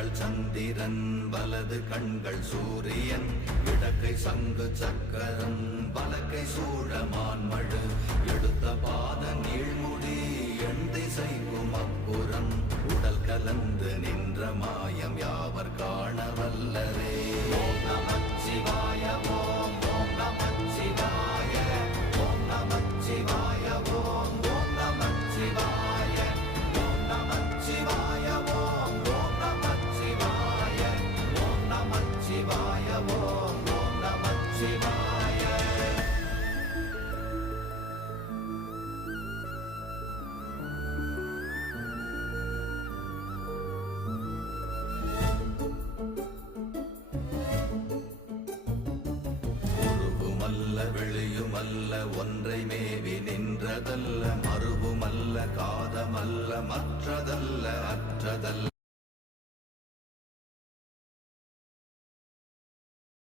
கண்கள் சந்திரன் வலது கண்கள் சூரியன் இடக்கை சங்கு சக்கரம் பலக்கை சூழமான்மழு எடுத்த பாத நீழ்முடி எண் திசைக்கும் அப்புறம் உடல் கலந்து நின்ற மாயம் யாவர் காண வல்லரே. ஓம் நமச்சிவாய ஓம் ஓம் நமச்சிவாய ஓம் நமச்சிவாய ஓம் ஓம் நமச்சிவாய ஓம் நமச்சிவாய ஓம் ஓம் நமச்சிவாய ஓம் நமச்சிவாய ஓம் ஓம் நமச்சிவாய. வெளியுமல்ல ஒன்றை மேவி நின்றதல்ல மறுவுமல்ல காதமல்ல மற்றதல்ல அற்றதல்ல